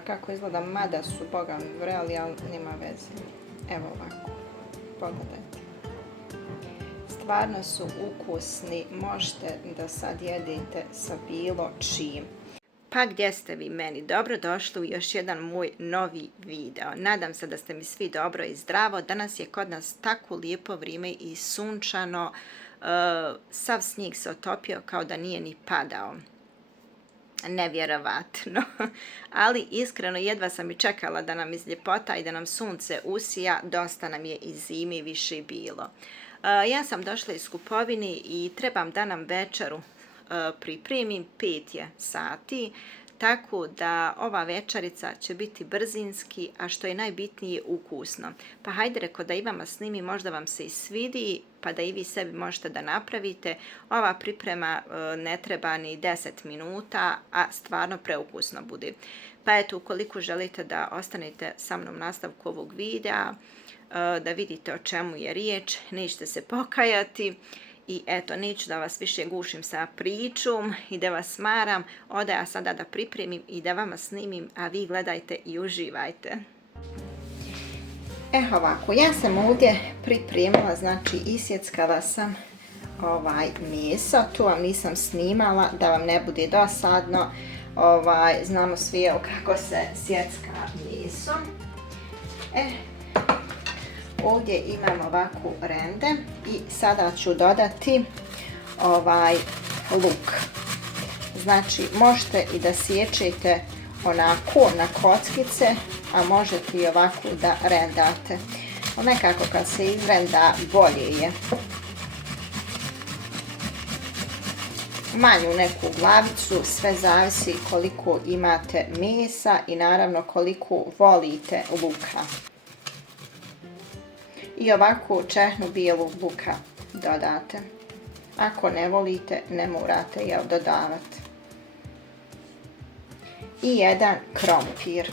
Kako izgleda, mada su boga mi vreli, ali nema veze. Evo ovako, pogledajte. Stvarno su ukusni, možete da sad jedete sa bilo čim. Pa gdje ste vi meni? Dobrodošli u još jedan moj novi video. Nadam se da ste mi svi dobro i zdravo. Danas je kod nas tako lijepo vrijeme i sunčano. Sav snijeg se otopio kao da nije ni padao. Nevjerovatno, ali iskreno jedva sam i čekala da nam izljepota i da nam sunce usija, dosta nam je i zimi više bilo. Ja sam došla iz kupovine i trebam da nam večeru pripremim, 5 je sati, tako da ova večerica će biti brzinski, a što je najbitnije ukusno. Pa hajde reko da i vama snimim, možda vam se i svidi, pa da i vi sebi možete da napravite. Ova priprema ne treba ni 10 minuta, a stvarno preukusno bude. Pa eto, ukoliko želite da ostanete sa mnom u nastavku ovog videa, da vidite o čemu je riječ, nećete se pokajati. I eto, neću da vas više gušim sa pričom i da vas smaram. Oda ja sada da pripremim i da vama snimim, a vi gledajte i uživajte. Ovako, ja sam ovdje pripremila, znači isjeckala sam meso. Tu vam nisam snimala da vam ne bude dosadno. Znamo svi kako se sjecka meso. Ovdje imam ovakvu rende i sada ću dodati luk. Znači, možete i da sječete onako na kockice, a možete i ovako da rendate. Nekako kad se izrenda bolje je. Manju neku glavicu, sve zavisi koliko imate mesa i naravno koliko volite luka. I ovako čehnu bijelu luka dodate. Ako ne volite, ne morate je dodavati. I jedan krompir.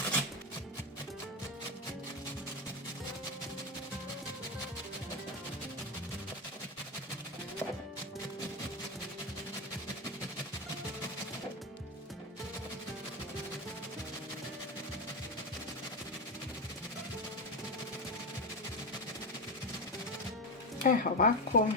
Ovako.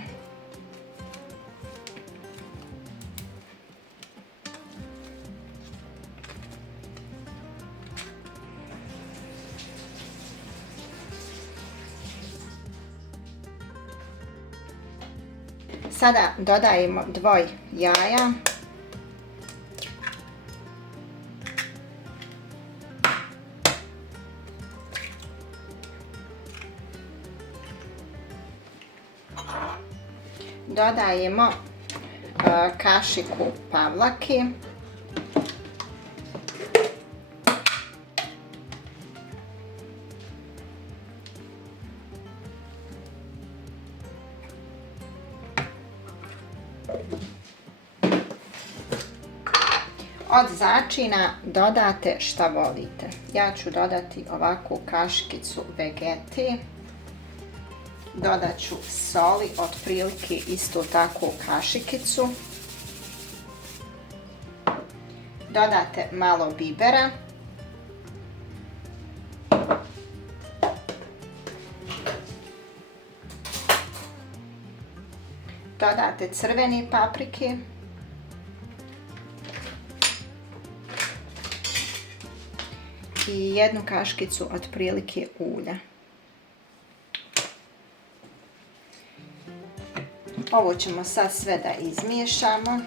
Sada dodajemo 2 jaja. Dodajemo kašiku pavlake. Od začina dodate šta volite. Ja ću dodati ovakvu kaškicu vegete. Dodat ću soli, otprilike isto tako kašikicu. Dodate malo bibera. Dodate crvene paprike. I 1 kaškicu otprilike ulja. Ovo ćemo sad sve da izmiješamo.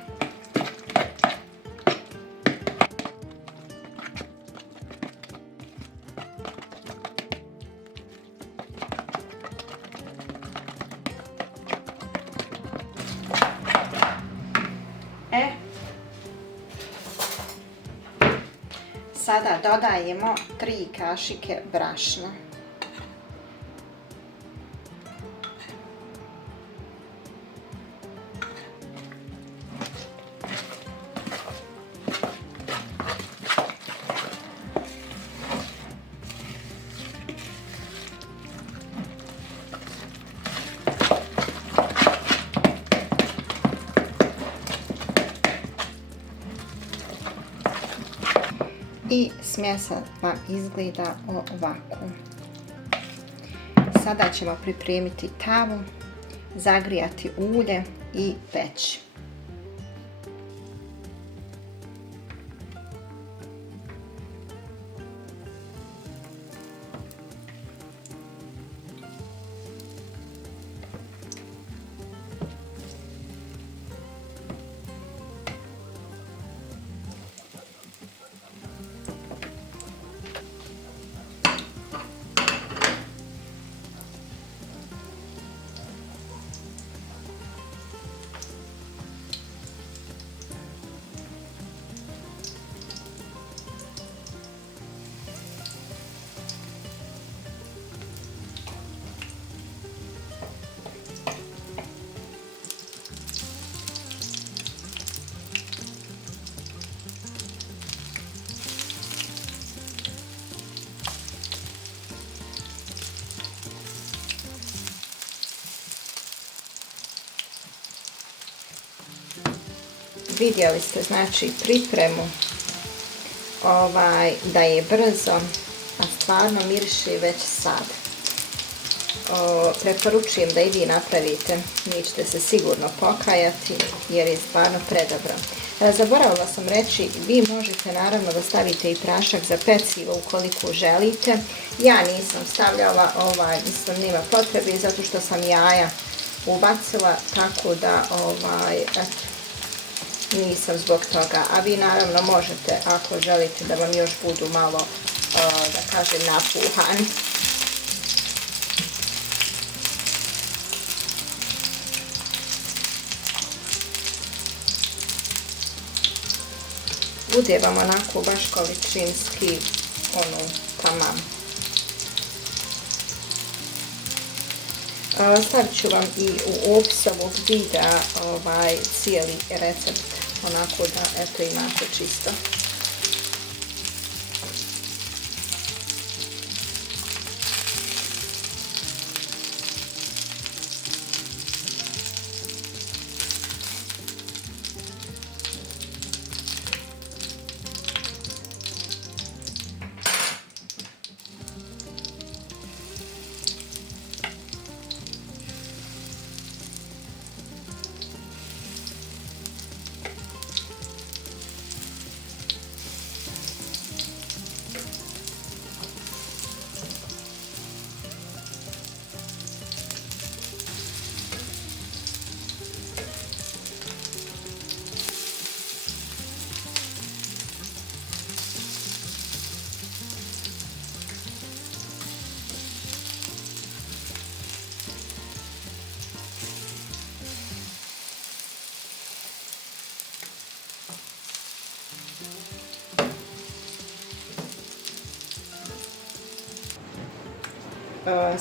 Sada dodajemo 3 kašike brašna. I smjesa vam izgleda ovako. Sada ćemo pripremiti tavu, zagrijati ulje i peći. Vidjeli ste znači pripremu da je brzo, a stvarno miriši već sad. Preporučujem da i vi napravite, vi ćete se sigurno pokajati jer je stvarno predobro. Zaboravila sam reći, vi možete naravno da stavite i prašak za pecivo ukoliko želite. Ja nisam stavljala, mislim nema potrebe zato što sam jaja ubacila, tako da eto, nisam zbog toga, a vi naravno možete ako želite da vam još budu malo, da kažem, napuhani. Bude vam onako baš količinski, tamam. Stavit ću vam i u opis ovog videa cijeli recept, onako da eto imate čisto.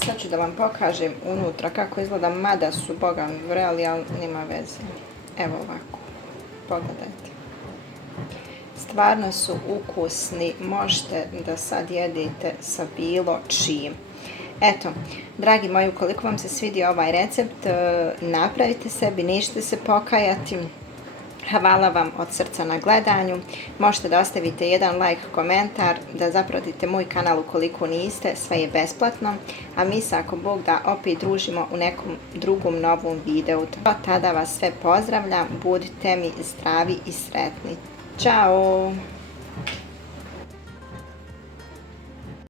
Sad ću da vam pokažem unutra kako izgleda, mada su boga mi vreli, ali nema veze. Evo ovako, pogledajte. Stvarno su ukusni, možete da sad jedete sa bilo čim. Eto, dragi moji, ukoliko vam se svidio ovaj recept, napravite sebi, nećete se pokajati. Hvala vam od srca na gledanju. Možete da ostavite jedan like, komentar, da zapratite moj kanal ukoliko niste, sve je besplatno. A mi se, ako Bog da, opet družimo u nekom drugom novom videu. Do tada vas sve pozdravljam, budite mi zdravi i sretni. Ćao!